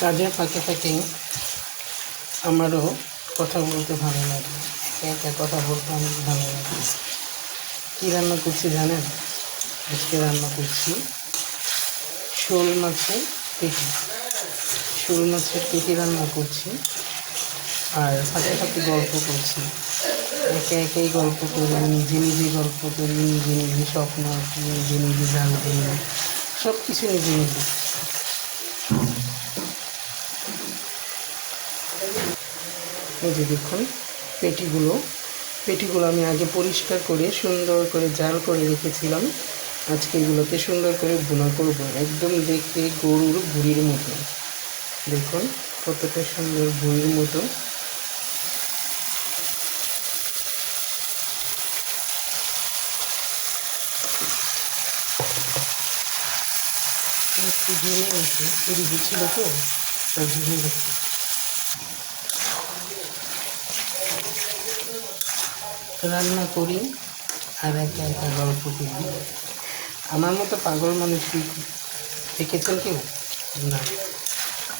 কাজের ফাঁকে ফাঁকে আমারও কথা বলতে ভালো লাগে। একা কথা বলতে অনেক ভালো লাগে। কী রান্না করছি জানেন? আজকে রান্না করছি শোল মাছের পেটি। শোল মাছের পেটি রান্না করছি আর ফাঁকে ফাঁকে গল্প করছি। একে একেই গল্প করি, নিজে নিজে গল্প করি, নিজে নিজে স্বপ্ন নিজে নিজে করি সব কিছু নিজে নিজে। এই যে দেখুন, পেটিগুলো। পেটিগুলো আমি আগে পরিষ্কার করে, সুন্দর করে জাল করে রেখেছিলাম। আজকে এগুলোকে সুন্দর করে বোনা করব, একদম দেখতে গরুর ভুড়ির মতো। দেখুন, কতটা সুন্দর ভুড়ির মতো। ঝিঙে গেছে ছিল তো, সব ঝিঙে গেছে রান্না করি আর একা একা গল্প করি। আমার মতো পাগল মানুষ কি? দেখেছেন কেউ? না।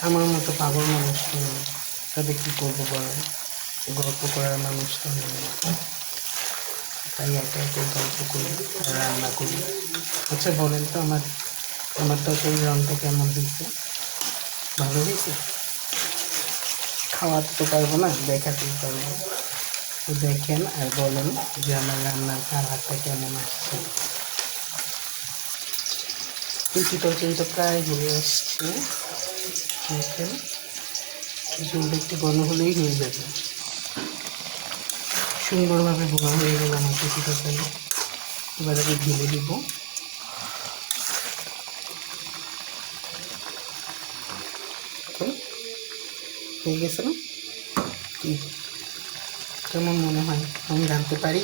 আমার মতো পাগল মানুষ কেউ তবে কী করব বলেন? গল্প করার মানুষ তো নেই। তাই একা একা গল্প করি রান্না করি। আচ্ছা বলেন তো আমার আমার তরকারি রঙটা কেমন হয়েছে? ভালো হয়েছে? খাওয়াতে তো পারব না, দেখাতেই পারব। দেখেন আর বলেন যে আমার রান্নার কালারটা কেমন আসছে। রুটি তরকারিটা প্রায় হয়ে আসছে। দেখেন, ঝোলটা একটু ঘন হলেই হয়ে যাবে। সুন্দরভাবে বোনা হয়ে গেল আমার রুটি তরকারি। এবার আমি ঢেলে দিব। হয়ে গেছে না? কেমন মনে হয় আমি জানতে পারি